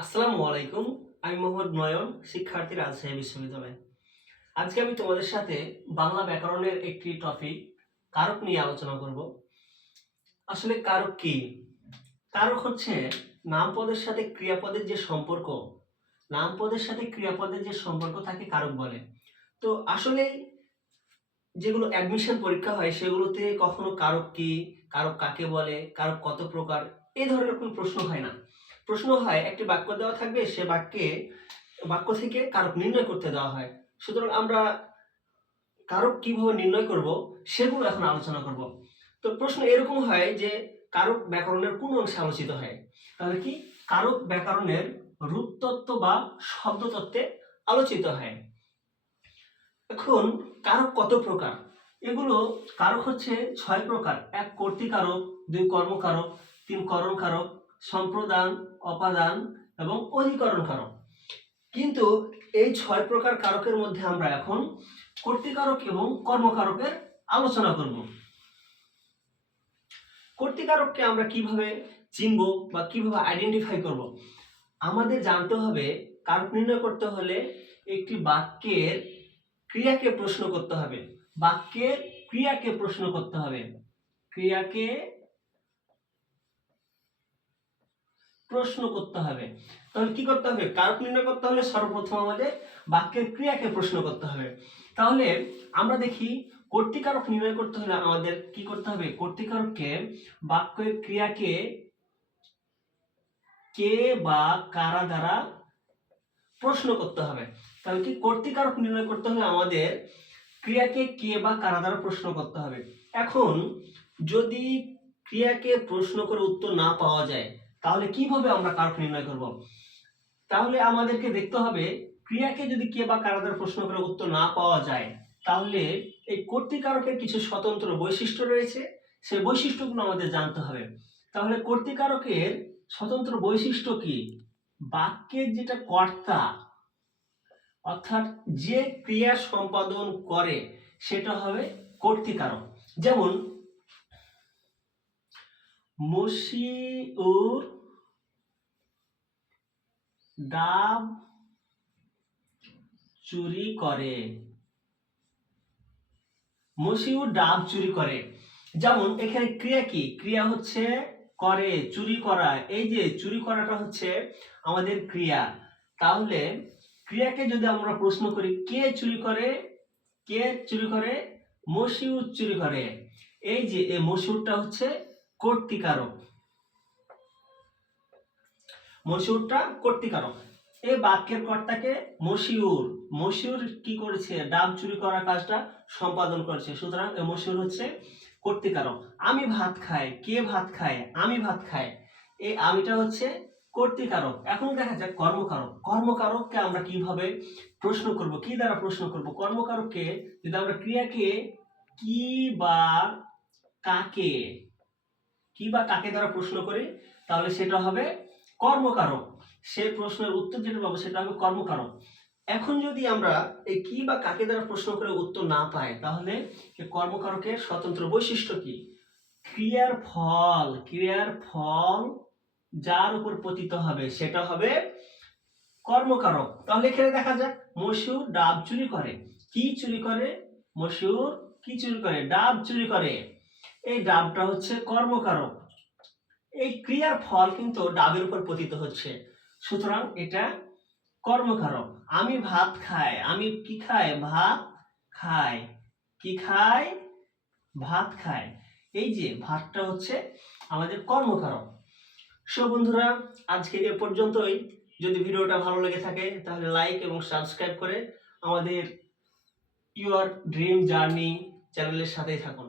আসসালামু আলাইকুম। আমি মোহাম্মদ নয়ন, শিক্ষার্থী, রাজশাহী বিশ্ববিদ্যালয়। আজকে আমি তোমাদের সাথে বাংলা ব্যাকরণের একটি টপিক কারক নিয়ে আলোচনা করব। আসলে কারক কি? কারক হচ্ছে নামপদের সাথে ক্রিয়াপদের যে সম্পর্ক, নামপদের সাথে ক্রিয়াপদের যে সম্পর্ক তাকে কারক বলে। তো আসলে যেগুলো অ্যাডমিশন পরীক্ষা হয় সেগুলোতে কখনো কারক কি, কারক কাকে বলে, কারক কত প্রকার, এই ধরনের কোনো প্রশ্ন হয় না। প্রশ্ন হয় একটি বাক্য দেওয়া থাকবে, সে বাক্য থেকে কারক নির্ণয় করতে দেওয়া হয়। সুতরাং আমরা কারক কিভাবে নির্ণয় করব সেগুলো এখন আলোচনা করব। তো প্রশ্ন এরকম হয় যে কারক ব্যাকরণের কোন অংশে আলোচিত হয়? তাহলে কি কারক ব্যাকরণের রূপতত্ত্ব বা শব্দতত্ত্বে আলোচিত হয়। এখন কারক কত প্রকার? এগুলো কারক হচ্ছে 6 প্রকার। 1 কর্তৃকারক, 2 কর্মকারক, 3 করণকারক, সম্প্রদান, অপাদান এবং অধিকরণ কারক। কিন্তু এই 6 প্রকার কারকের মধ্যে আমরা এখন কর্তৃকারক এবং কর্মকারকের আলোচনা করব। কর্তৃকারককে আমরা কিভাবে চিনব বা কিভাবে আইডেন্টিফাই করব? আমাদের জানতে হবে কারক নির্ণয় করতে হলে একটি বাক্যের ক্রিয়াকে প্রশ্ন করতে হবে। বাক্যের ক্রিয়াকে প্রশ্ন করতে হবে। ক্রিয়াকে প্রশ্ন করতে হবে। তাহলে কি করতে হবে? কারক নির্ণয় করতে হলে সর্বপ্রথম আমাদের বাক্যের ক্রিয়াকে প্রশ্ন করতে হবে। তাহলে আমরা দেখি কর্তৃকারক নির্ণয় করতে হলে আমাদের কি করতে হবে? কর্তৃকারককে বাক্যের ক্রিয়াকে কে বা কারা দ্বারা প্রশ্ন করতে হবে। তাহলে কি কর্তৃকারক নির্ণয় করতে হলে আমাদের ক্রিয়াকে কে বা কারা দ্বারা প্রশ্ন করতে হবে। এখন যদি ক্রিয়াকে প্রশ্ন করে উত্তর না পাওয়া যায় তাহলে কিভাবে আমরা কারক নির্ণয় করব? তাহলে আমাদেরকে দেখতে হবে ক্রিয়াকে যদি কে বা কারা দ্বারা প্রশ্ন করে উত্তর না পাওয়া যায় তাহলে এই কর্তৃকারকের কিছু স্বতন্ত্র বৈশিষ্ট্য রয়েছে, সেই বৈশিষ্ট্যগুলো আমাদের জানতে হবে। তাহলে কর্তৃকারকের স্বতন্ত্র বৈশিষ্ট্য কি? বাক্যের যেটা কর্তা অর্থাৎ যে ক্রিয়া সম্পাদন করে সেটা হবে কর্তৃকারক। যেমন মশিউর ডাব চুরি করে। মশিউর ডাব চুরি করে। যেমন এখানে ক্রিয়া কি? ক্রিয়া হচ্ছে করে, চুরি করা। এই যে চুরি করাটা হচ্ছে আমাদের ক্রিয়া। তাহলে ক্রিয়াকে যদি আমরা প্রশ্ন করি কে চুরি করে, কে চুরি করে? মশিউর চুরি করে। এই যে এই মশিউরটা হচ্ছে কর্তৃকারক। মশিউরটা কর্তৃকারক। এই বাক্যের কর্তাকে মশিউর। মশিউর কি করেছে? ডাব চুরি করার কাজটা সম্পাদন করেছে। সুতরাং এই মশিউর হচ্ছে কর্তৃকারক। আমি ভাত খাই। কে ভাত খায়? আমি ভাত খাই। এই আমিটা হচ্ছে কর্তৃকারক। এখন দেখা যাক কর্মকারক। কর্মকারককে আমরা কিভাবে প্রশ্ন করব? কি দ্বারা প্রশ্ন করব? কর্মকারককে যদি আমরা ক্রিয়াকে কি বা কাকে, কি বা কাকে দ্বারা প্রশ্ন করি তাহলে সেটা হবে কর্মকারক। সে প্রশ্নের উত্তর যেটা পাবো সেটা হবে কর্মকারক। এখন যদি আমরা এই কি বা কাকে দ্বারা প্রশ্ন করে উত্তর না পাই তাহলে এই কর্মকারকের স্বতন্ত্র বৈশিষ্ট্য কি? ক্রিয়ার ফল, ক্রিয়ার ফল যার উপর পতিত হবে সেটা হবে কর্মকারক। তাহলে এখানে দেখা যাক মশিউর ডাব চুরি করে। কি চুরি করে? মশিউর কি চুরি করে? ডাব চুরি করে। এই ডাবটা হচ্ছে কর্মকারক। এই ক্রিয়ার ফল কিন্তু ডাবের উপর পতিত হচ্ছে, সুতরাং এটা কর্মকারক। আমি ভাত খাই। আমি কি খাই? ভাত খাই। কি খাই? ভাত খাই। এই যে ভাতটা হচ্ছে আমাদের কর্মকারক। সো বন্ধুরা, আজকে এ পর্যন্তই। যদি ভিডিওটা ভালো লেগে থাকে তাহলে লাইক এবং সাবস্ক্রাইব করে আমাদের ইউর ড্রিম জার্নি চ্যানেলের সাথেই থাকুন।